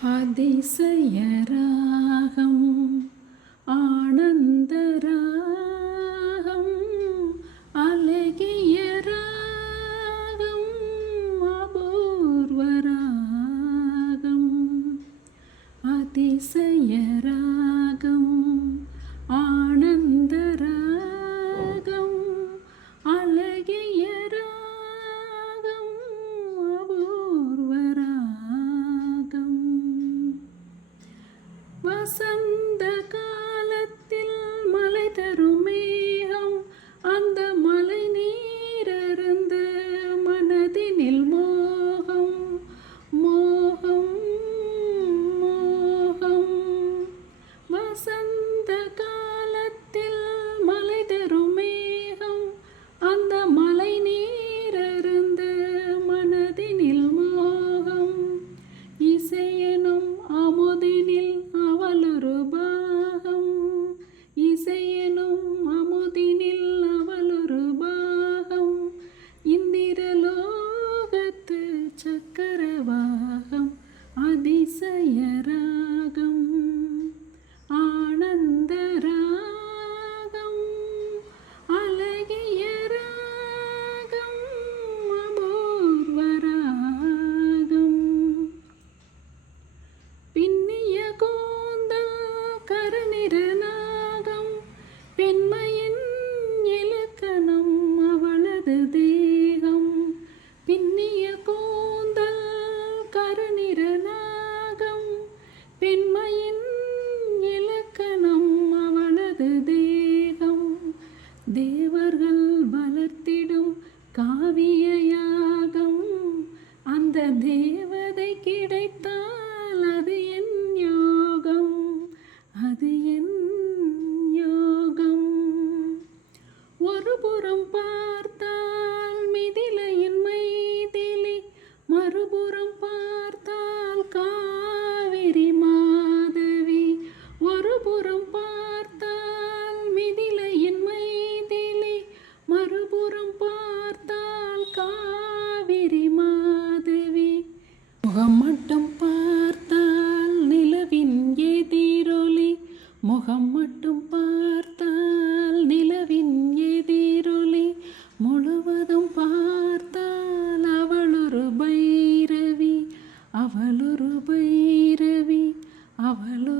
അതിശയരാഗം ആനന്ദരാഗം അലകിയ രാഗം അപൂർവരാഗം അതിശയരാഗം ആനന്ദരാഗം அதிசயராகம் ஆனந்தராகம் அழகிய ராகம் அபூர்வராகம். பின்னிய கூந்தல் கருநிற நாகம் பெண்மையின் இலக்கணம் அவளது அந்த தேவதை கிடைத்தால் அது என் யோகம். அது என் யோகம். ஒரு புறம் பார்த்தால் முகமட்டம் பார்த்தால் நிலவின் எதிரொலி. முகம் மட்டும் பார்த்தால் நிலவின் எதிரொலி. முழுவதும் பார்த்தால் அவளொரு பைரவி. அவளொரு பைரவி. அவளொரு